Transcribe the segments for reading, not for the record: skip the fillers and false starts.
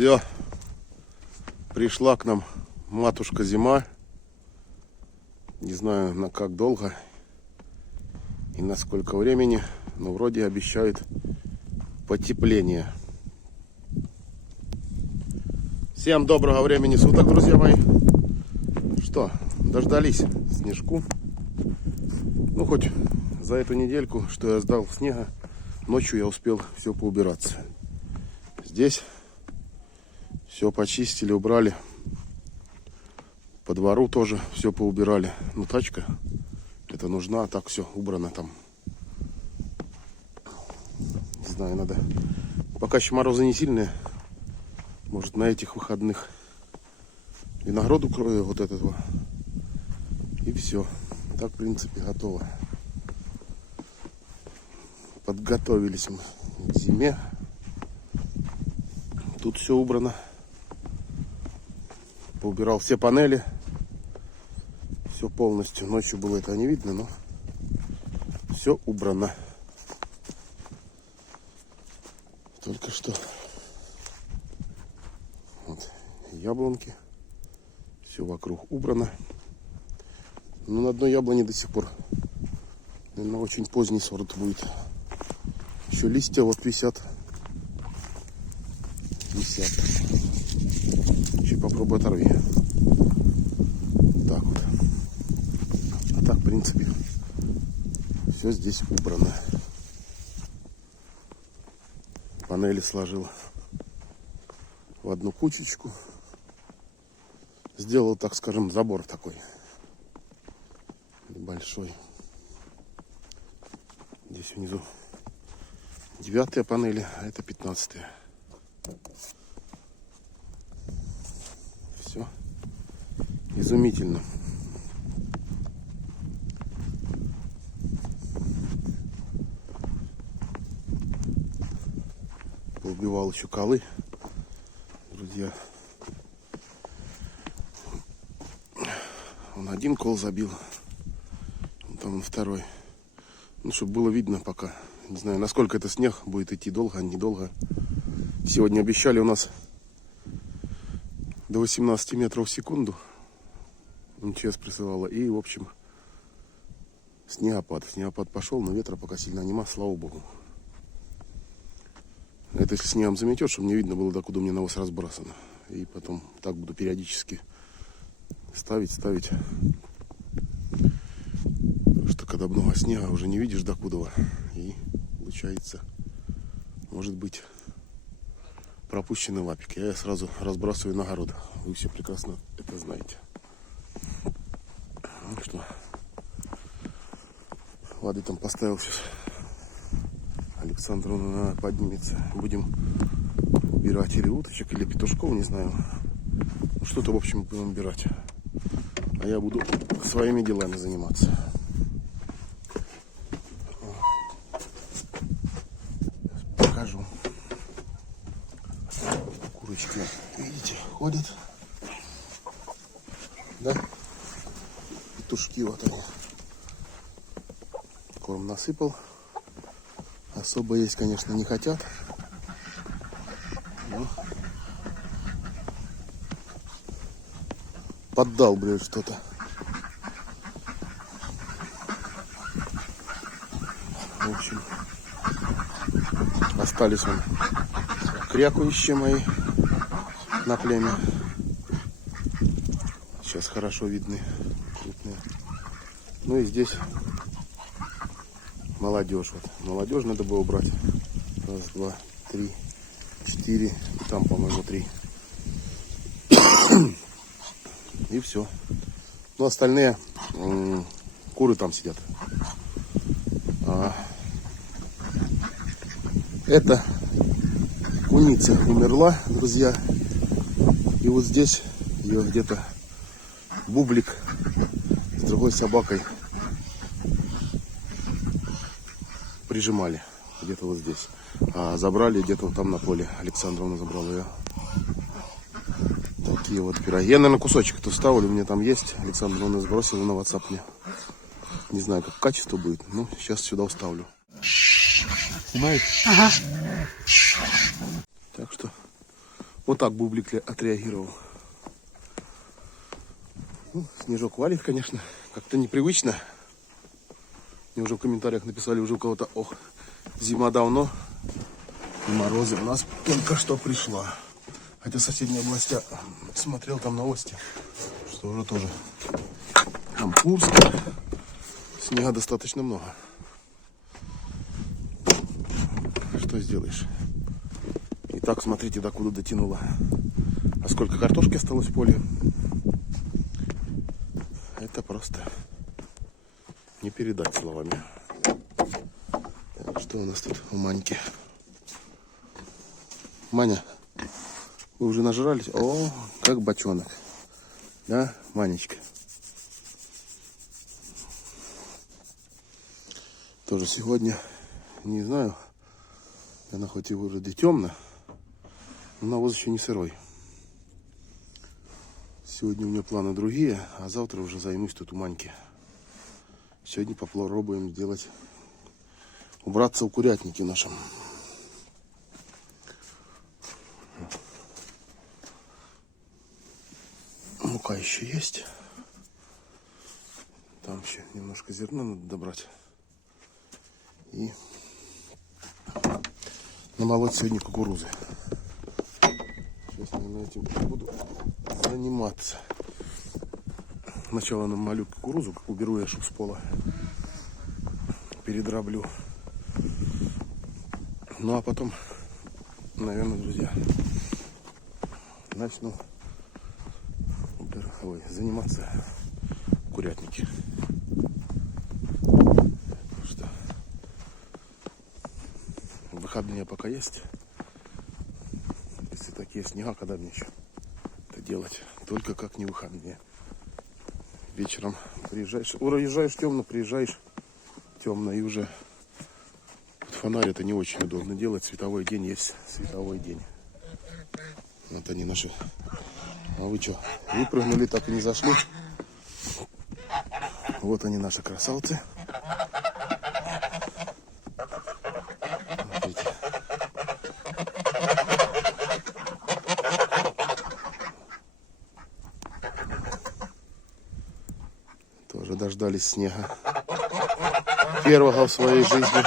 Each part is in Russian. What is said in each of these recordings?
Все, пришла к нам матушка зима. Не знаю, на как долго и на сколько времени, но вроде обещают потепление. Всем доброго времени суток, друзья мои. Что, дождались снежку. Ну, хоть за эту недельку, что я сдал снега, ночью я успел все поубираться. Здесь все почистили, убрали. По двору тоже все поубирали. Ну, тачка это нужна, а так все убрано там. Не знаю, надо. Пока еще морозы не сильные. Может, на этих выходных винограду крою вот этого. И все. Так, в принципе, готово. Подготовились мы к зиме. Тут все убрано. Поубирал все панели. Все полностью. Ночью было это не видно, но все убрано. Только что вот яблонки. Все вокруг убрано. Но на одной яблоне до сих пор, наверное, очень поздний сорт будет. Еще листья вот висят. Еще попробуй оторви. Так вот. А так, в принципе, все здесь убрано. Панели сложил в одну кучечку. Сделал, так скажем, забор такой небольшой. Здесь внизу 9-я панели, а это 15-я. Все изумительно. Поубивал еще колы, друзья. Он один кол забил, там он второй. Ну, чтобы было видно пока. Не знаю, насколько это снег будет идти, долго, недолго. Сегодня обещали у нас до 18 метров в секунду. МЧС присылала. И, в общем, снегопад. Снегопад пошел, но ветра пока сильно нема, слава богу. Это если снегом заметет, чтобы не видно было, докуда у меня навоз разбросано. И потом так буду периодически ставить. Потому что когда много снега, уже не видишь докуда. И получается, может быть, пропущенный лапик. Я сразу разбрасываю на огород. Вы все прекрасно это знаете. Ну что, воды там поставил сейчас. Александровна поднимется. Будем убирать или уточек, или петушков, не знаю. Что-то, в общем, будем убирать. А я буду своими делами заниматься. Покажу. Курочки, видите, ходят. Да? Петушки вот они. Корм насыпал. Особо есть, конечно, не хотят. Но поддал, блядь, что-то. В общем, остались он крякующие мои на племя. Сейчас хорошо видны, крупные. Ну и здесь молодежь. Вот. Молодежь надо было убрать. Раз, два, три, 4. И там, по-моему, 3. И все. Ну, остальные куры там сидят. Эта куница умерла, друзья. И вот здесь ее где-то бублик с другой собакой прижимали. Где-то вот здесь. А забрали где-то вот там на поле. Александровна забрала ее. Такие вот пироги. Я, наверное, кусочек-то ставлю. У меня там есть. Александровна сбросила на WhatsApp мне. Не знаю, как качество будет. Ну, сейчас сюда вставлю. Снимаете? Ага. Так что Вот так бублик отреагировал. Ну, снежок валит, конечно. Как-то непривычно. Мне уже в комментариях написали, уже у кого-то: ох, зима давно. И морозы у нас только что пришла. Хотя соседние области, смотрел там новости, что уже тоже там Курск. Снега достаточно много. Что сделаешь? Итак, смотрите, докуда дотянуло. А сколько картошки осталось в поле? Это просто не передать словами. Так, что у нас тут у Маньки? Маня, вы уже нажрались? О, как бочонок. Да, Манечка? Тоже сегодня, не знаю, она хоть и уже темно, но навоз еще не сырой. Сегодня у меня планы другие, а завтра уже займусь тут у Маньки. Сегодня попробуем сделать, убраться в курятнике нашем. Мука еще есть. Там еще немножко зерна надо добрать. И намолоть сегодня кукурузы. Сейчас, наверное, этим буду заниматься. Сначала намолю кукурузу, уберу я с пола. Передроблю. Ну а потом, наверное, друзья, начну заниматься в курятнике. Потому что выходные пока есть. Если такие снега, когда мне еще это делать? Только как не выходные. Вечером приезжаешь, уезжаешь темно, приезжаешь темно, и уже под фонарь это не очень удобно делать. Световой день есть световой день. Вот они наши. А вы что, выпрыгнули, так и не зашли? Вот они, наши красавцы. Смотрите. Тоже дождались снега. Первого в своей жизни.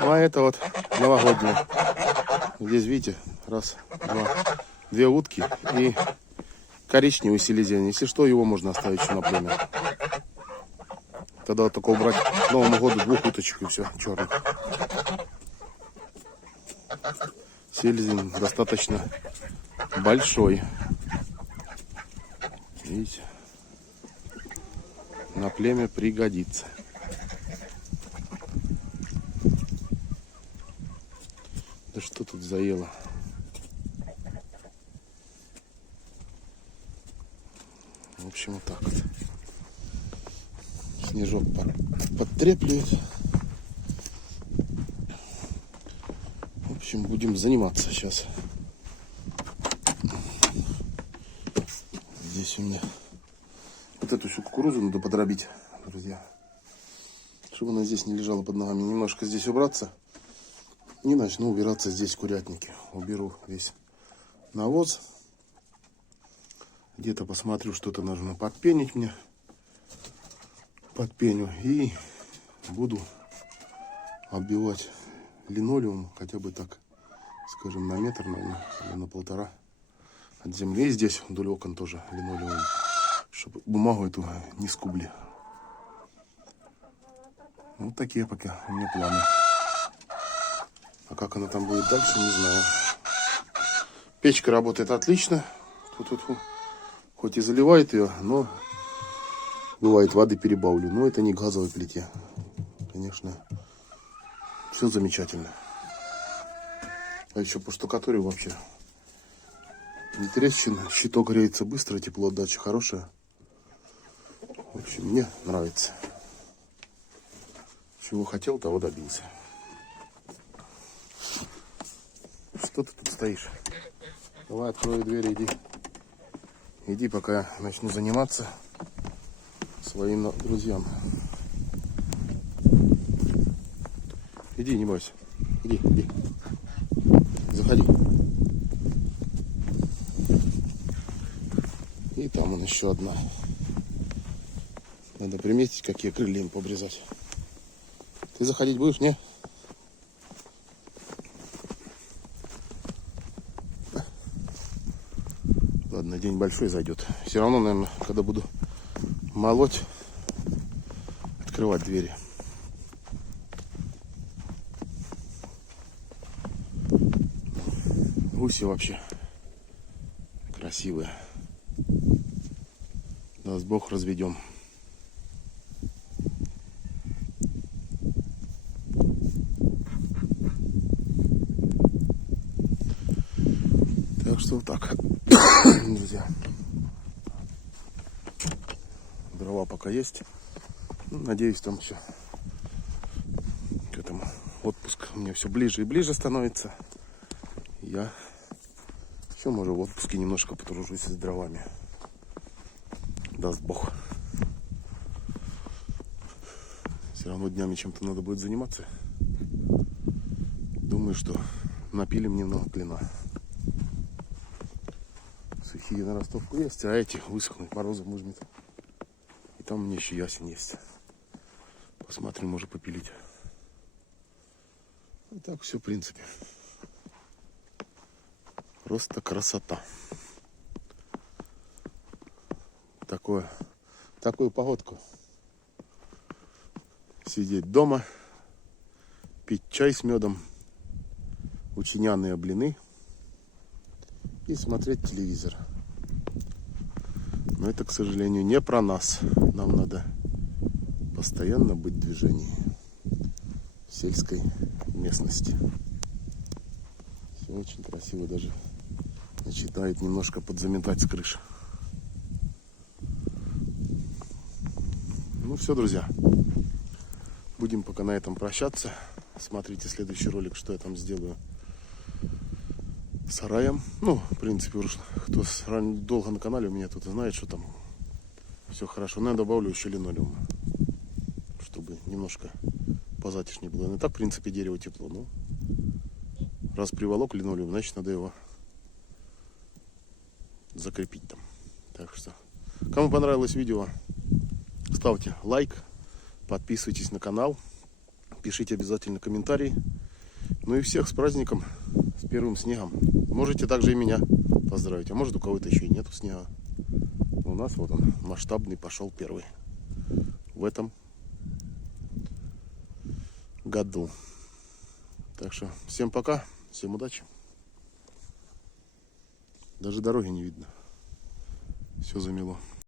Ну а это вот новогоднее. Здесь, видите, раз, два, две утки и коричневый селезень. Если что, его можно оставить еще на племя. Тогда вот только убрать к Новому году 2 уточек и все, черных. Селезень достаточно большой. Видите? На племя пригодится. Да что тут заело? В общем, вот так вот. Снежок подтрепливает. В общем, будем заниматься сейчас. Здесь у меня вот эту всю кукурузу надо подробить, друзья. Чтобы она здесь не лежала под ногами. Немножко здесь убраться. И начну убираться здесь в курятнике. Уберу весь навоз. Где-то посмотрю, что-то нужно подпенить мне. Подпеню. И буду оббивать линолеум. Хотя бы так, скажем, на метр, наверное, или на 1,5 от земли. И здесь вдоль окон тоже линолеум. Чтобы бумагу эту не скубли. Вот такие пока у меня планы. А как она там будет дальше, не знаю. Печка работает отлично. Тут хоть и заливает ее, но бывает воды перебавлю. Но это не газовой плите. Конечно, все замечательно. А еще по штукатуре вообще не трещина. Щиток греется быстро, теплоотдача хорошая. В общем, мне нравится. Чего хотел, того добился. Что ты тут стоишь? Давай, открою дверь, иди. Иди, пока я начну заниматься своим друзьям. Иди, не бойся. Иди, иди. Заходи. Вон еще одна. Надо приметить, какие крылья им пообрезать. Ты заходить будешь, не? Ладно, день большой зайдет. Все равно, наверное, когда буду молоть, открывать двери. Гуси вообще красивые. Даст Бог, разведем. Так что вот так, друзья. Дрова пока есть. Ну, надеюсь, там еще к этому отпуск мне все ближе и ближе становится. Я еще, может, в отпуске немножко потружусь с дровами. Даст Бог. Все равно днями чем-то надо будет заниматься. Думаю, что напилим немного клина. Сухие на ростовку есть, а эти высохнуть, морозом выжмет. И там у меня еще ясень есть. Посмотрим, может попилить. И так все, в принципе. Просто красота. Такую погодку. Сидеть дома, пить чай с медом, учиняные блины и смотреть телевизор. Но это, к сожалению, не про нас. Нам надо постоянно быть в движении в сельской местности. Все очень красиво, даже начинает немножко подзаметать с крыши. Ну все, друзья. Будем пока на этом прощаться. Смотрите следующий ролик, что я там сделаю с сараем. Ну, в принципе, уж кто долго на канале у меня, тут знает, что там все хорошо. Но я добавлю еще линолеума, чтобы немножко позатишнее было. Ну, так, в принципе, дерево тепло. Ну, раз приволок линолеум, значит, надо его закрепить там. Так что, кому понравилось видео, ставьте лайк, подписывайтесь на канал, пишите обязательно комментарии. Ну и всех с праздником, с первым снегом. Можете также и меня поздравить, а может, у кого-то еще и нету снега. У нас вот он, масштабный, пошел первый в этом году. Так что всем пока, всем удачи. Даже дороги не видно, все замело.